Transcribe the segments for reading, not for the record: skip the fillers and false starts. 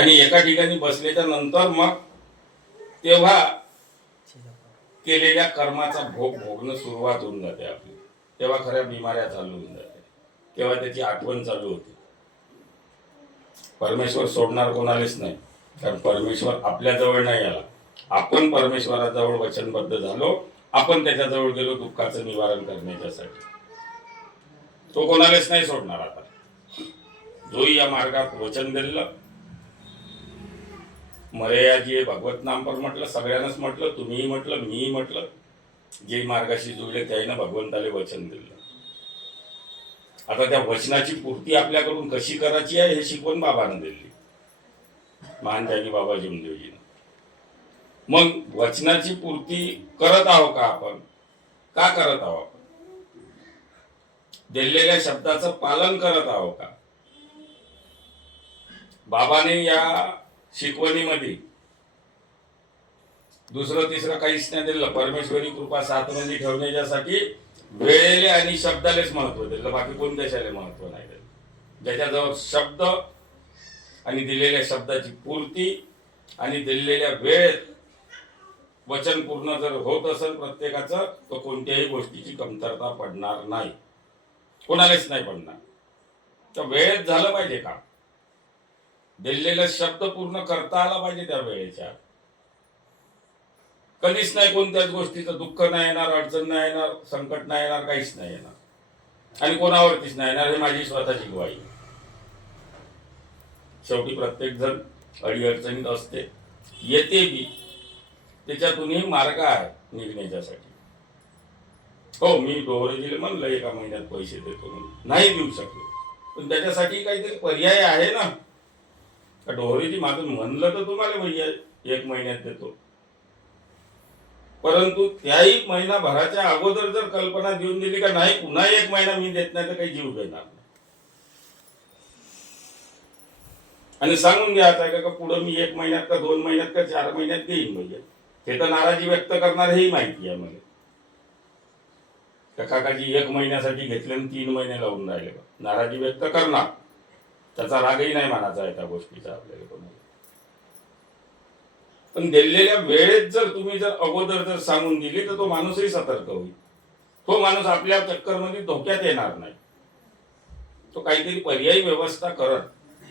आणि एका ठिकाणी बसल्याच्या नंतर मग तेव्हा केलेल्या कर्माचा भोग भोगणं सुरुवात होऊन जाते आपली. तेव्हा खऱ्या बिमाऱ्या चालू होऊन जाते, तेव्हा त्याची आठवण चालू होते. परमेश्वर सोडणार कोणालाच नाही, कारण परमेश्वर आपल्या जवळ नाही आला. आपण परमेश्वराजवळ वचनबद्ध झालो, आपण त्याच्याजवळ गेलो दुःखाचं निवारण करण्याच्यासाठी. तो कोणालाच नाही सोडणार. आता जोही या मार्गात वचन दिलं, मर्याजी भगवत नाम पर म्हटलं, सगळ्यांनाच म्हटलं, तुम्हीही म्हटलं, मीही म्हटलं, जे मार्गाशी जुळले त्याने भगवंताले वचन दिलं. आता त्या वचनाची पूर्ती आपल्याकडून कशी करायची आहे हे शिकवण बाबांनी दिली, महान त्यागी बाबा जिमदेवजीनं. मग वचनाची पूर्ती करत आहो का आपण? का करत आहो आपण? दिलेल्या शब्दाचं पालन करत आहो का? बाबाने या शिकवणीमध्ये दुसरं तिसरं काहीच नाही दिलं. परमेश्वरी कृपा सातमध्ये ठेवण्यासाठी वेळेले आणि शब्दालेच महत्व दिलं, बाकी कोणत्याशाले महत्व नाही दिलं. ज्याच्याजवळ शब्द आणि दिलेल्या शब्दाची पूर्ती आणि दिलेल्या वेळेत वचन पूर्ण जर होत असेल प्रत्येकाचं, तर कोणत्याही गोष्टीची कमतरता पडणार नाही, कोणालाच नाही पडणार. तर वेळेत झालं पाहिजे का, दिलेला शब्द पूर्ण करता आला पाहिजे त्या वेळेच्या. कधीच नाही कोणत्याच गोष्टीचं दुःख नाही येणार, अडचण नाही येणार, संकट नाही येणार, काहीच नाही येणार आणि कोणावरतीच नाही येणार. हे माझी स्वतःची ग्वाही. शेवटी प्रत्येक जण अडीअडचणीत असते, येते बी, त्याच्यातूनही मार्ग आहे निघण्याच्यासाठी. हो, मी डोहरेजीला म्हणलं एका महिन्यात पैसे देतो म्हणून, नाही देऊ शकलो, पण त्याच्यासाठी काहीतरी पर्याय आहे ना. डोहरेजी माझं म्हणलं तर तुम्हाला भैया 1 महिन्यात देतो, परंतु त्याही महिनाभराच्या अगोदर जर कल्पना देऊन दिली का नाही पुन्हा 1 महिना मी देत नाही, तर काही जीव देणार नाही. आणि सांगून द्यायचं का पुढं मी 1 महिन्यात का 2 महिन्यात का 4 महिन्यात देईन भैया, हे तर नाराजी व्यक्त करणार हेही माहिती आहे मला. काकाजी 1 महिन्यासाठी घेतले आणि 3 महिने लावून राहिले, नाराजी व्यक्त करणार. त्याचा रागही नाही मानायचा आहे त्या गोष्टीचा आपल्याला कोणाला. पण दिलेल्या वेळेत जर तुम्ही जर अगोदर जर सांगून दिली तर तो माणूसही सतर्क होईल. तो माणूस आपल्या चक्करमध्ये धोक्यात येणार नाही. तो काहीतरी पर्यायी व्यवस्था करत,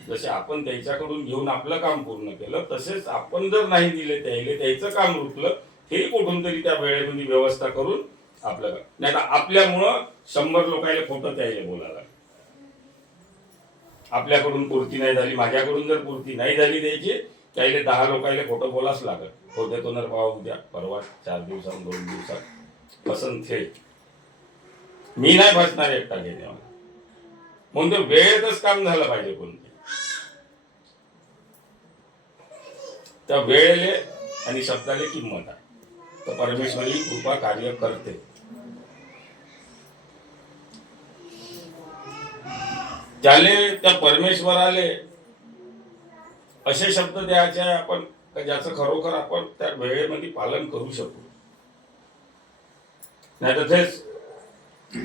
जसे आपण त्याच्याकडून घेऊन आपलं काम पूर्ण केलं, तसेच आपण जर नाही दिले त्याला, त्याचं काम रुकलं, हे कुठून तरी त्या वेळेमध्ये व्यवस्था करून आपलं काम. नाही तर आपल्यामुळं 100 लोकांना खोटं त्याला बोलायला, आपल्याकडून पूर्ती नाही झाली, माझ्याकडून जर पूर्ती नाही झाली द्यायची, त्याला 10 लोकांना खोटं बोलाच लागत. हो देतो ना भावा, उद्या परवा, 4 दिवसात 2 दिवसात पसंत थे. मी नाही बसणार एकटा घेण्यावर, म्हणून ते वेळेतच काम झालं पाहिजे. कोणते त्या वेळेले आणि शब्दाले किंमत आहे, तर परमेश्वरी कृपा कार्य करते. त्याले त्या परमेश्वराले असे शब्द द्यायचे आहे आपण ज्याचं खरोखर आपण त्या वेळेमध्ये पालन करू शकू. नाही तर तेच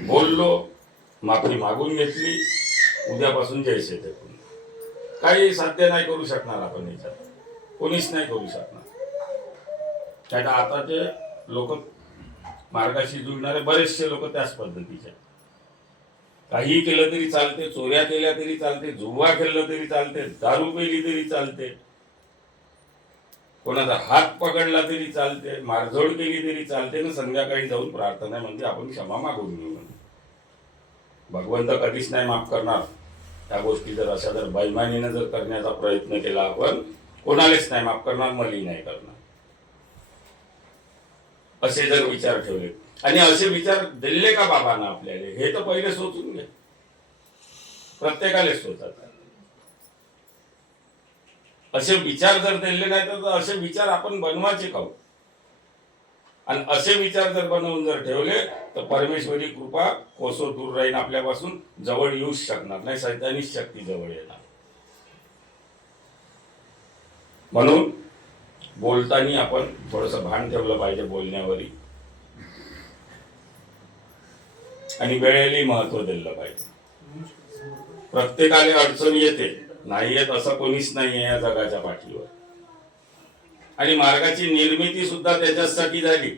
बोललो, माफी मागून घेतली, उद्यापासून जैसे ते काही साध्य नाही करू शकणार आपण याच्यात, कोणीच नाही करू शकणार. कारण आताचे लोक मार्गाशी जुळणारे बरेचसे लोक त्याच पद्धतीचे, काही केलं तरी चालते, चोऱ्या केल्या तरी चालते, जुवा खेळलं तरी चालते, दारू पेली तरी चालते, कोणाचा हात पकडला तरी चालते, मारझोड केली तरी चालते ना. संध्याकाळी जाऊन प्रार्थना म्हणजे आपण क्षमा मागून घेऊ. भगवंत कधीच नाही माफ करणार त्या गोष्टी. जर अशा जर बैमानीनं जर करण्याचा प्रयत्न केला आपण, कोणालाच नाही माफ करणार, मलाही नाही करणार. असे जर विचार ठेवले आणि असे विचार दिले का बाबांना आपल्याला, हे तर पहिले सोचून घ्या. प्रत्येकालाच सोचायचं. असे विचार जर दिले नाही तर असे विचार आपण बनवायचे का? आणि असे विचार जर बनवून जर ठेवले तर परमेश्वरी कृपा कोसो दूर राहीन आपल्यापासून, जवळ येऊच शकणार नाही, सैतानी शक्ती जवळ येणार. म्हणून बोलताना आपण थोडंसं भान ठेवलं पाहिजे बोलण्यावरही, आणि वेळेलाही महत्व दिलं पाहिजे. प्रत्येकाला अडचण येते, नाही आहेत असं कोणीच नाही आहे या जगाच्या पाठीवर. आणि मार्गाची निर्मिती सुद्धा त्याच्यासाठी झाली.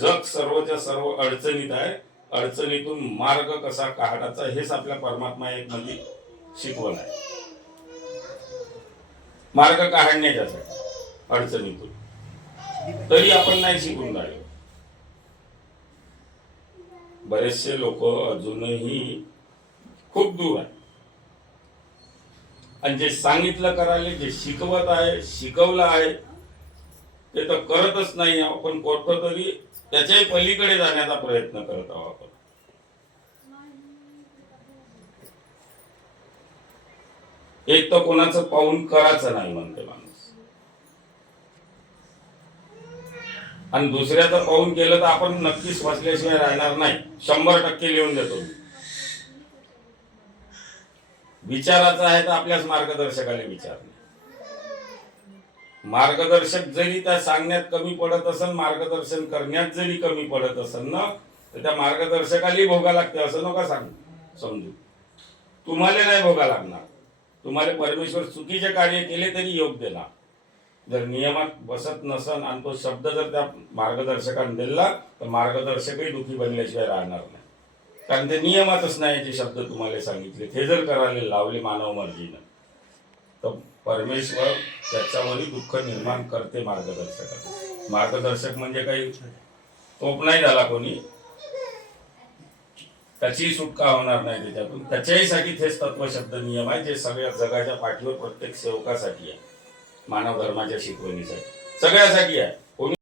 जग सर्वच्या सर्व अडचणीत आहे, अडचणीतून मार्ग कसा काढायचा हेच आपल्या परमात्मा एक म्हणजे शिकवण आहे. मार्ग काढण्याच्यासाठी अडचणीतून, तरी आपण नाही शिकून राहिलो. बरेचसे लोक अजूनही खूप दूर आहे. आणि जे सांगितलं करायला, जे शिकवत आहे, शिकवलं आहे ते तर करतच नाही. आपण करतो तरी त्याच्याही पलीकडे जाण्याचा प्रयत्न करत आहोत आपण. एक तर कोणाचं पाहून करायचं नाही म्हणते माणूस, आणि दुसऱ्याचं पाहून केलं तर आपण नक्कीच फसल्याशिवाय राहणार नाही. 100% लिहून देतो. विचारायचं आहे तर आपल्याच मार्गदर्शकाला विचारणे. मार्गदर्शक जरी त्या सांगण्यात कमी पडत असेल, मार्गदर्शन करण्यात जरी कमी पडत असेल ना, तर त्या मार्गदर्शकाला भोगा लागते असं नका समजू. तुम्हाला नाही भोगा लागणार. तुम्हाला परमेश्वर चुकीचे कार्य केले तरी योग देणार. जर नियमात बसत नसन आणि तो शब्द जर त्या मार्गदर्शकाने दिला तर मार्गदर्शकही दुखी बनल्याशिवाय राहणार नाही. कारण ते नियमातच नाही जे शब्द तुम्हाला सांगितले. ते जर करायला लावले मानव मर्जीनं तर परमेश्वर त्याच्यावरही दुःख निर्माण करते. मार्गदर्शक म्हणजे काही तोप नाही झाला कोणी, त्याची सुटका होणार नाही त्याच्यातून. त्याच्याहीसाठी तेच तत्वशब्द नियम आहे जे सगळ्या जगाच्या पाठीवर प्रत्येक सेवकासाठी आहे. मानव धर्माच्या शिकवणीसाठी सगळ्यासाठी आहे. कोणी